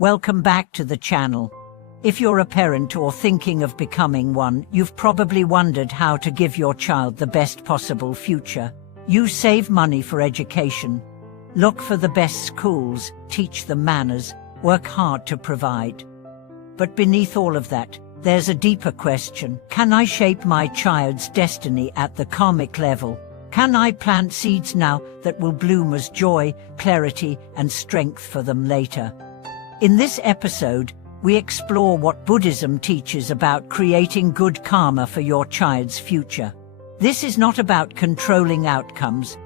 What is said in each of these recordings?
Welcome back to the channel. If you're a parent or thinking of becoming one, you've probably wondered how to give your child the best possible future. You save money for education, look for the best schools, teach them manners, work hard to provide. But beneath all of that, there's a deeper question. Can I shape my child's destiny at the karmic level? Can I plant seeds now that will bloom as joy, clarity, and strength for them later? In this episode, we explore what Buddhism teaches about creating good karma for your child's future. This is not about controlling outcomes.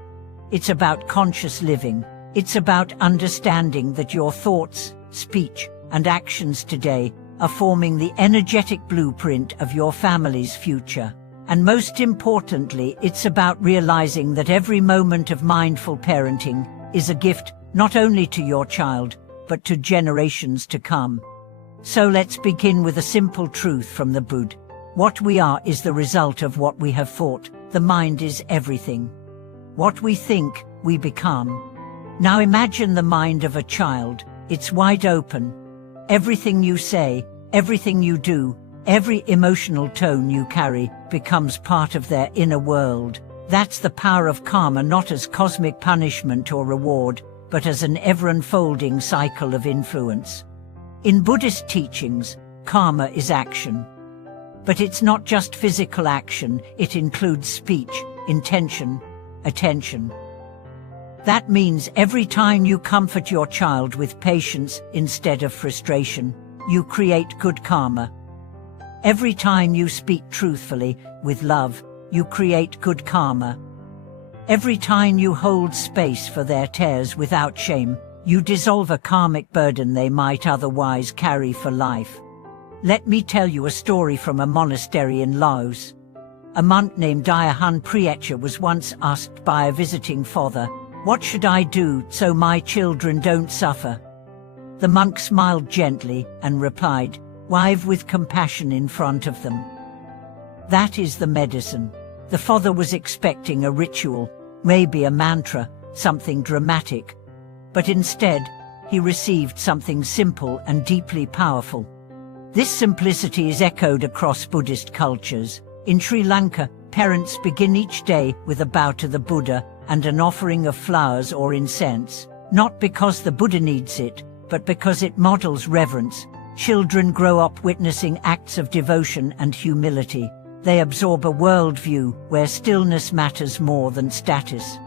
It's about conscious living. It's about understanding that your thoughts, speech, and actions today are forming the energetic blueprint of your family's future. And most importantly, it's about realizing that every moment of mindful parenting is a gift not only to your child, but to generations to come. So let's begin with a simple truth from the Buddha. What we are is the result of what we have thought. The mind is everything. What we think, we become. Now imagine the mind of a child. It's wide open. Everything you say, everything you do, every emotional tone you carry becomes part of their inner world. That's the power of karma, not as cosmic punishment or reward, but as an ever-unfolding cycle of influence. In Buddhist teachings, karma is action. But it's not just physical action, it includes speech, intention, attention. That means every time you comfort your child with patience instead of frustration, you create good karma. Every time you speak truthfully, with love, you create good karma. Every time you hold space for their tears without shame, you dissolve a karmic burden they might otherwise carry for life. Let me tell you a story from a monastery in Laos. A monk named Dayahan Priecha was once asked by a visiting father, "What should I do so my children don't suffer?" The monk smiled gently and replied, "Wive with compassion in front of them." That is the medicine. The father was expecting a ritual, maybe a mantra, something dramatic. But instead, he received something simple and deeply powerful. This simplicity is echoed across Buddhist cultures. In Sri Lanka, parents begin each day with a bow to the Buddha and an offering of flowers or incense, not because the Buddha needs it, but because it models reverence. Children grow up witnessing acts of devotion and humility. They absorb a worldview where stillness matters more than status.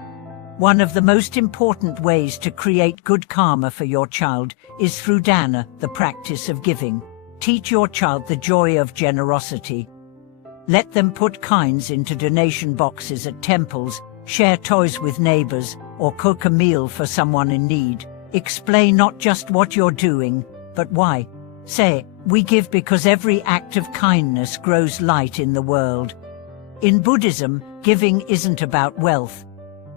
One of the most important ways to create good karma for your child is through dana, the practice of giving. Teach your child the joy of generosity. Let them put coins into donation boxes at temples, share toys with neighbors, or cook a meal for someone in need. Explain not just what you're doing, but why. Say, "We give because every act of kindness grows light in the world." In Buddhism, giving isn't about wealth.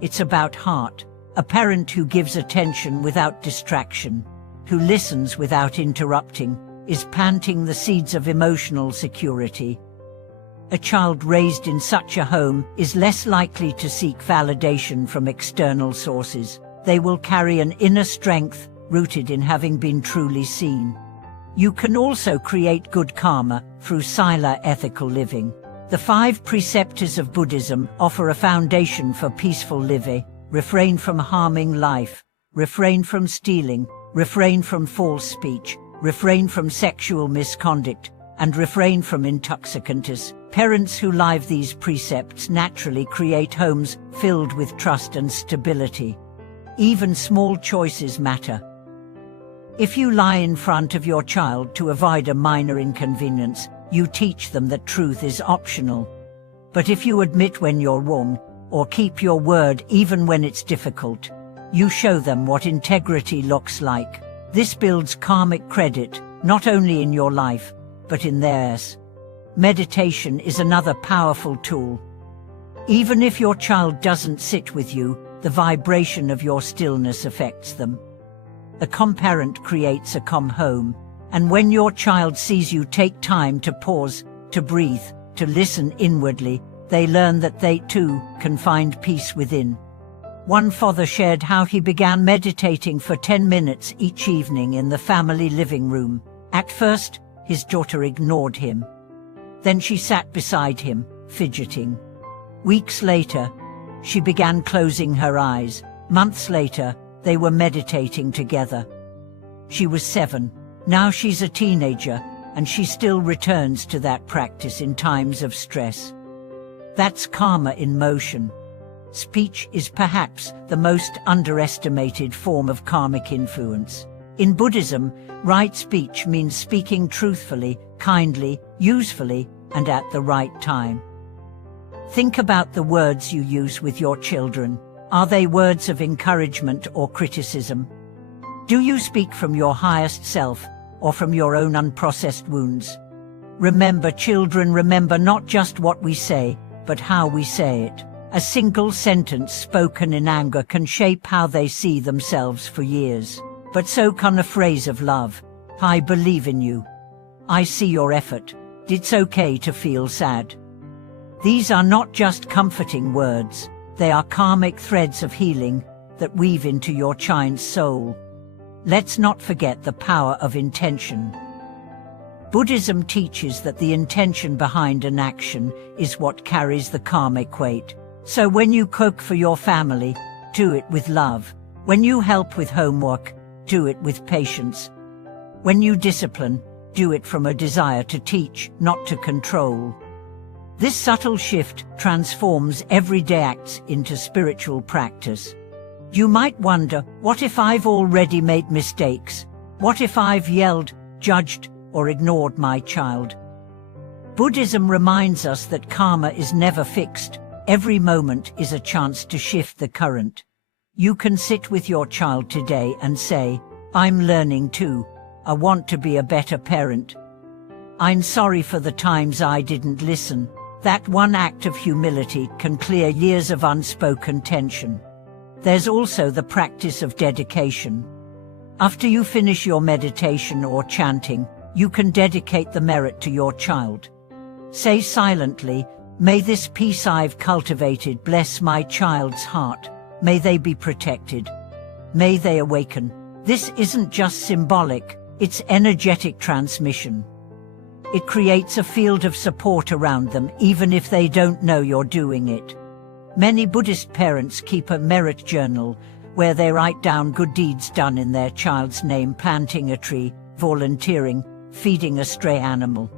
It's about heart. A parent who gives attention without distraction, who listens without interrupting, is planting the seeds of emotional security. A child raised in such a home is less likely to seek validation from external sources. They will carry an inner strength rooted in having been truly seen. You can also create good karma through sila ethical living. The 5 precepts of Buddhism offer a foundation for peaceful living. Refrain from harming life, refrain from stealing, refrain from false speech, refrain from sexual misconduct, and refrain from intoxicants. Parents who live these precepts naturally create homes filled with trust and stability. Even small choices matter. If you lie in front of your child to avoid a minor inconvenience, you teach them that truth is optional. But if you admit when you're wrong, or keep your word even when it's difficult, you show them what integrity looks like. This builds karmic credit, not only in your life, but in theirs. Meditation is another powerful tool. Even if your child doesn't sit with you, the vibration of your stillness affects them. A calm parent creates a calm home, and when your child sees you take time to pause, to breathe, to listen inwardly, they learn that they too can find peace within. One father shared how he began meditating for 10 minutes each evening in the family living room. At first, his daughter ignored him. Then she sat beside him, fidgeting. Weeks later, she began closing her eyes. Months later, they were meditating together. She was 7. Now she's a teenager, and she still returns to that practice in times of stress. That's karma in motion. Speech is perhaps the most underestimated form of karmic influence. In Buddhism, right speech means speaking truthfully, kindly, usefully, and at the right time. Think about the words you use with your children. Are they words of encouragement or criticism? Do you speak from your highest self, or from your own unprocessed wounds? Remember, children remember not just what we say, but how we say it. A single sentence spoken in anger can shape how they see themselves for years. But so can a phrase of love. I believe in you. I see your effort. It's okay to feel sad. These are not just comforting words. They are karmic threads of healing that weave into your child's soul. Let's not forget the power of intention. Buddhism teaches that the intention behind an action is what carries the karmic weight. So when you cook for your family, do it with love. When you help with homework, do it with patience. When you discipline, do it from a desire to teach, not to control. This subtle shift transforms everyday acts into spiritual practice. You might wonder, what if I've already made mistakes? What if I've yelled, judged, or ignored my child? Buddhism reminds us that karma is never fixed. Every moment is a chance to shift the current. You can sit with your child today and say, I'm learning too. I want to be a better parent. I'm sorry for the times I didn't listen. That one act of humility can clear years of unspoken tension. There's also the practice of dedication. After you finish your meditation or chanting, you can dedicate the merit to your child. Say silently, may this peace I've cultivated bless my child's heart. May they be protected. May they awaken. This isn't just symbolic, it's energetic transmission. It creates a field of support around them even if they don't know you're doing it. Many Buddhist parents keep a merit journal where they write down good deeds done in their child's name: planting a tree, volunteering, feeding a stray animal.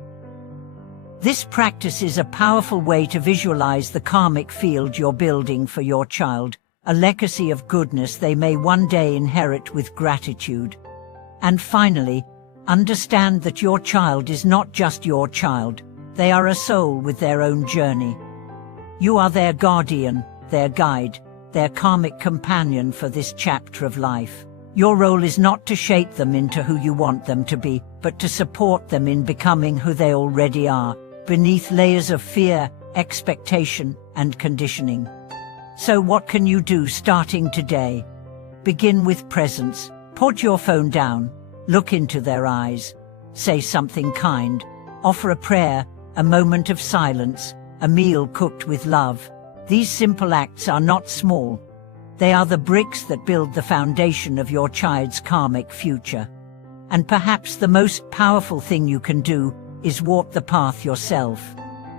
This practice is a powerful way to visualize the karmic field you're building for your child, a legacy of goodness they may one day inherit with gratitude. And finally, understand that your child is not just your child. They are a soul with their own journey. You are their guardian, their guide, their karmic companion for this chapter of life. Your role is not to shape them into who you want them to be, but to support them in becoming who they already are, beneath layers of fear, expectation, and conditioning. So what can you do starting today? Begin with presence. Put your phone down. Look into their eyes. Say something kind. Offer a prayer, a moment of silence, a meal cooked with love. These simple acts are not small. They are the bricks that build the foundation of your child's karmic future. And perhaps the most powerful thing you can do is walk the path yourself.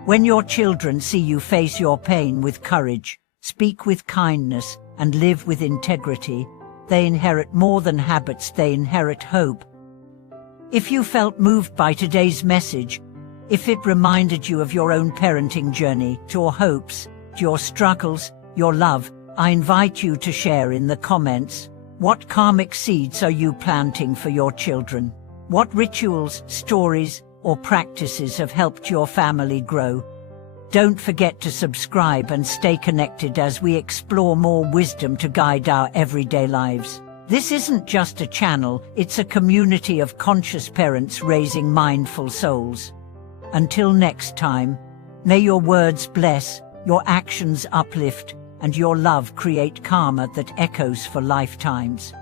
When your children see you face your pain with courage, speak with kindness, and live with integrity, they inherit more than habits, they inherit hope. If you felt moved by today's message, if it reminded you of your own parenting journey, your hopes, your struggles, your love, I invite you to share in the comments. What karmic seeds are you planting for your children? What rituals, stories, or practices have helped your family grow? Don't forget to subscribe and stay connected as we explore more wisdom to guide our everyday lives. This isn't just a channel, it's a community of conscious parents raising mindful souls. Until next time, may your words bless, your actions uplift, and your love create karma that echoes for lifetimes.